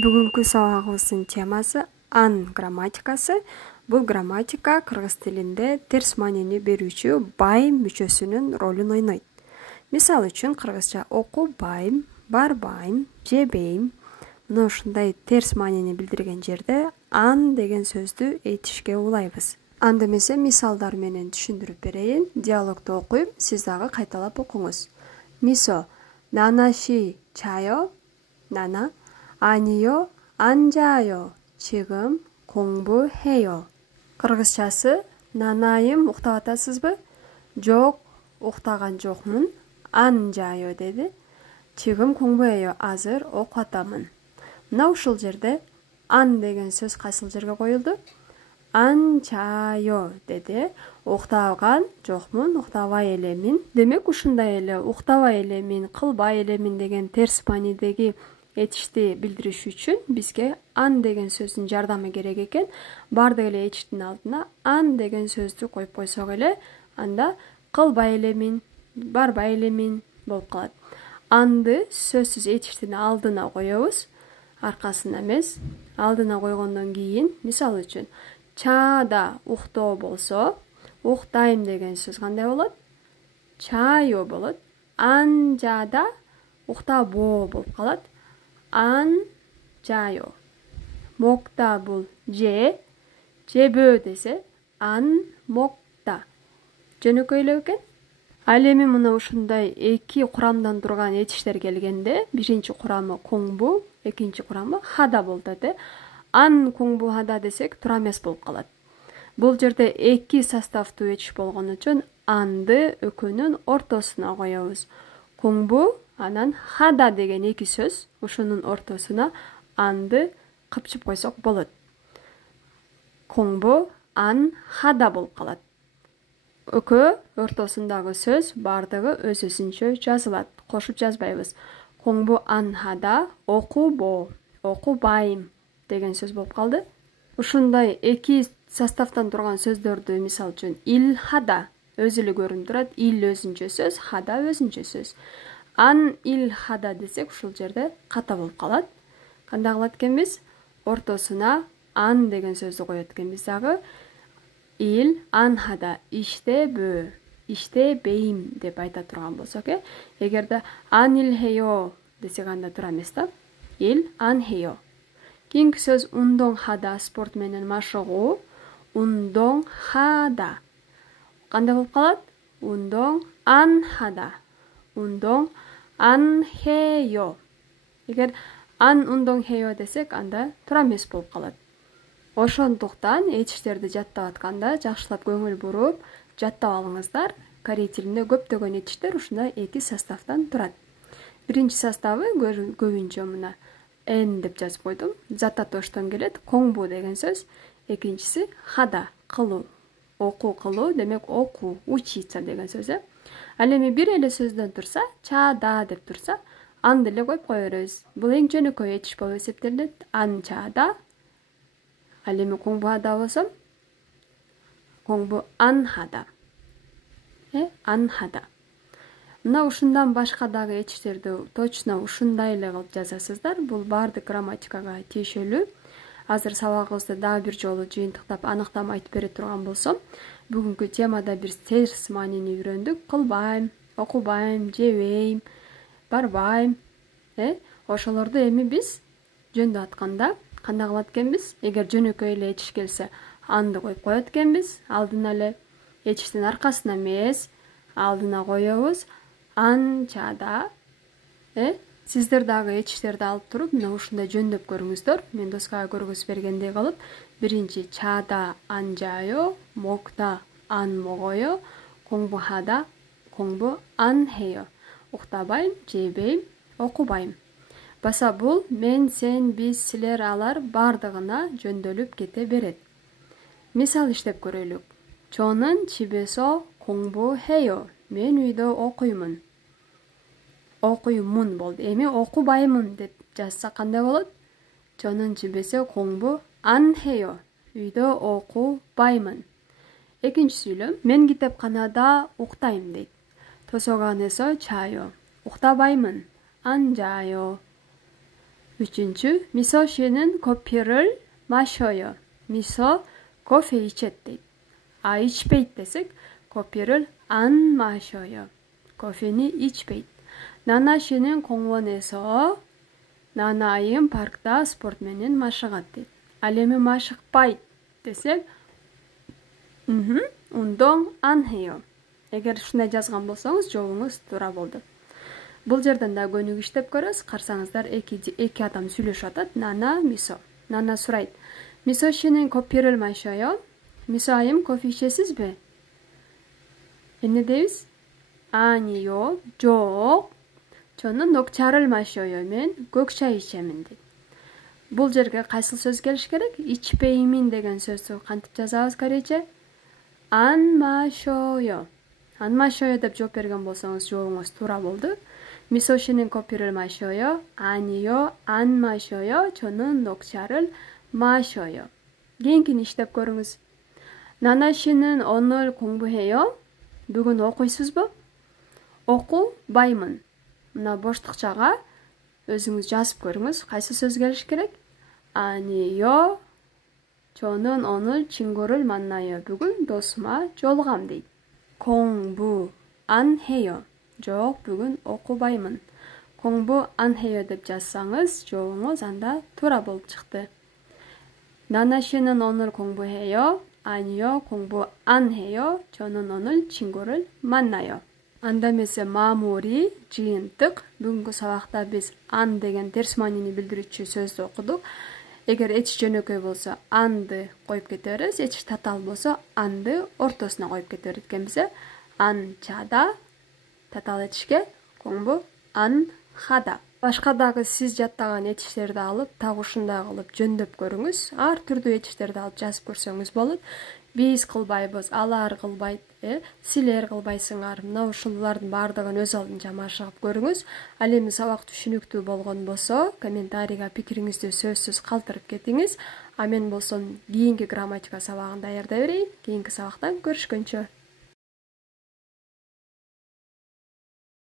Бүгүнкү сабагыбыздын темасы ан грамматикасы. Бул грамматика кыргыз тилинде терс маанини берүүчү байым мүчөсүнүн ролун ойнойт. Мисал үчүн кыргызча окубайм, барбайм, жебейм. Мына ушундай терс маанини билдирген жерде ан деген сөздү айтышке улайбыз. Анда эмесе мисалдар менен түшүндүрүп берейин. Диалогду окуйм, сиз дагы кайталап окуңуз. Мисо, 나나시 자요? 나나? 아니요, 안 자요. 지금 공부해요. Кыргызчасы, 나나йым уктап атасызбы? Жок, уктаган жокмун. 안 자요 деди. 지금 공부해요. азыр окуп атамын. Мына ушул жерде ан деген сөз кайсыл жерге коюлду? 안 자요 деди. Уктаган жокмун, уктабай элемин. Демек ушундай эле уктабай элемин, кылбай элемин деген терс маанидеги этишти билдириш үчүн бизге ан деген сөздүн жардамы керек экен. Бардык эле этиштин алдына ан деген сөздү коюп койсок эле, анда кылбай элемин, барбай элемин болуп калат. Анды сөзсүз этиштин алдына коебуз, аркасына эмес. Алдына койгондон кийин, мисал үчүн, чаада уктоо болсо, уктайм деген сөз кандай болот? чайо болот. ан жада уктабоо болуп калат. ан жайо. мокта бул же, жебөө десе ан мокта. Жөнөкөй эле экен. Ал эми мына ушундай эки курамдан турган этиштер келгенде, биринчи курамы коңбу, экинчи курамы хада болуп атат. ан коңбу хада десек туура эмес болуп калат. Бул жерде эки составдуу этиш болгон үчүн анды экөөнүн ортосуна коебуз. Коңбу анан хада деген эки сөз, ошонун ортосуна анды кыпчып койсок болот. Коңбу ан хада болуп калат. Экөө ортосундагы сөз бардыгы өз өзүнчө жазылат. Кошуп жазбайбыз. Коңбу ан хада, окубоо, окубайм деген сөз болуп калды. Ушундай эки составдан турган сөздөрдү мисал үчүн ил хада өзү эле көрүнүп турат. Ил өзүнчө сөз, хада өзүнчө сөз. Ан ил хада десек ушул жерде ката болуп калат. Кандай кылат экенбиз? Ортосуна ан деген сөздү коет экенбиз дагы. Ил ан хада иштебөө, иштебейм деп айта турган болсок, эгерде ан ил хеё десек анда туура эмес да. Ил ан хеё. Кийинки сөз ундоң хада, спорт менен машыгуу. Ундоң хада. Кандай болуп калат? Ундоң ан хада. Ундоң ан хеё. Эгер ан ундоң хеё десек, анда туура эмес болуп калат. Ошондуктан этиштерди жаттап атканда жакшылап көңүл буруп жаттап алыңыздар. Корей тилинде көптөгөн этиштер ушундай эки составдан турат. Биринчи составы көбүнчө мына эн деп жазып койдум. Зататоштон келет. Коңбу деген сөз. Экинчиси хада, кылуу. Окуу кылуу, демек окуу, учиться деген сөз. Ал эми бир эле сөздөн турса, чаада деп турса, анды эле коюп кое беребиз. Бул эң жөнөкөй этиш болуп эсептелет. Ан чаада. Ал эми коңбу хада болсо, коңбу ан хада. Ан хада. Мына ушундан башка дагы этиштерди точно ушундай эле кылып жазасыздар. Бул бардык грамматикага тиешелүү. Азыр сабагыбызды дагы бир жолу жыйынтыктап аныктама айтып бере турган болсом, бүгүнкү темада биз терс маанини үйрөндүк. Кылбайм, окубайм, жебейм, барбайм. Ошолорду эми биз жөндөп атканда кандай кылат экенбиз? Эгер жөнөкөй эле этиш келсе, анды коюп коет экенбиз. Алдына эле этиштин аркасына эмес, алдына коебуз. Ан чада. Сиздер дагы этиштерди алып туруп, мына ушундай жөндөп көрүңүздөр. Мен доскага көргөзүп бергендей кылып, биринчи чаада ан жайо, мокта ан могоё, коңбу хада, коңбу ан хеё. Уктабайм, жебейм, окубайм. Баса бул мен, сен, биз, силер, алар бардыгына жөндөөлүп кете берет. Мисал иштеп көрөлүк. Чонун чибесо коңбу хеё. Мен үйдө окуймун. Окуймун болду. Эми окубаймын деп жазса кандай болот? Чонун чибесе коңбу ан хеё. Үйдө окубаймын. Экинчи сүйлөм. Мен китепканада уктайм дейт. Тосоган эсо чайо. Уктабаймын. Ан жайо. Üçüncü, Miso 씨는 커피를 마셔요. Miso kofe içet deydi. A içpeyt desek, 커피를 안 마셔요. Kofeni içpeyt. Nana 씨는 공원에서 Nana ayım parkta sport menен машыгат deydi. Ал эми машыкпайт desek, 운동 안 해요. Эгер ушундай жазган болсоңуз, жообуңуз туура болду. Бул жерден да көнүк иштеп көрөбүз. Карасаңыздар, эки адам сүйлөшүп атат. Нана, Мисо. Нана сурайт. Мисо 씨는 커피를 마셔요? Мисо айым, кофе ичесизби? Эмне дейбиз? 아니요, жок. 저는 녹차를 마셔요. Мен көк чай ичемин дейт. Бул жерге кайсыл сөз келиш керек? Ичпеймин деген сөздү кантип жазабыз корейче? 안 마셔요. 안 마셔요 деп жооп берген болсоңуз, жообуңуз туура болду. Мисо 씨는 커피를 마셔요? 아니요, 안 마셔요. 저는 녹차를 마셔요. кийинкини иштеп көрүңүз. Нана 씨는 오늘 공부해요? Бүгүн окуйсузбу? окубаймын. Мына боштукчага өзүңүз жазып көрүңүз. Кайсы сөз келиш керек? 아니요. 저는 오늘 친구를 만나요. бүгүн досума жолугам дейт. 공부 안 해요. Жок, бүгүн окубаймын. 공부 안 해요 деп жазсаңыз, жообуңуз анда туура болуп чыкты. Нана 씨는 오늘 공부해요? 아니요, 공부 안 해요. 저는 오늘 친구를 만나요. Анда эмесе маамури, жыйынтык. Бүгүнкү сабакта биз ан деген терс маанини билдирүүчү сөздү окудук. Эгер этиш жөнөкөй болсо, анды коюп кете беребиз. Этиш татаал болсо, анды ортосуна коюп кете берет экенбиз. Анчада татаал этишке 공부 안 하다. Башка дагы сиз жаттаган этиштерди алып, так ушундай кылып жөндөп көрүңүз. Ар түрдүү этиштерди алып жазып көрсөңүз болот. Биз кылбайбыз, алар кылбайт, силер кылбайсыңар. Мына ушулардын баардыгын өз алдынча машыгып көрүңүз. Ал эми сабак түшүнүктүү болгон болсо, комментарийга пикириңизди сөзсүз калтырып кетиңиз. А мен болсом кийинки грамматика сабагын даярдай берейин. Кийинки сабактан көрүшкөнчө.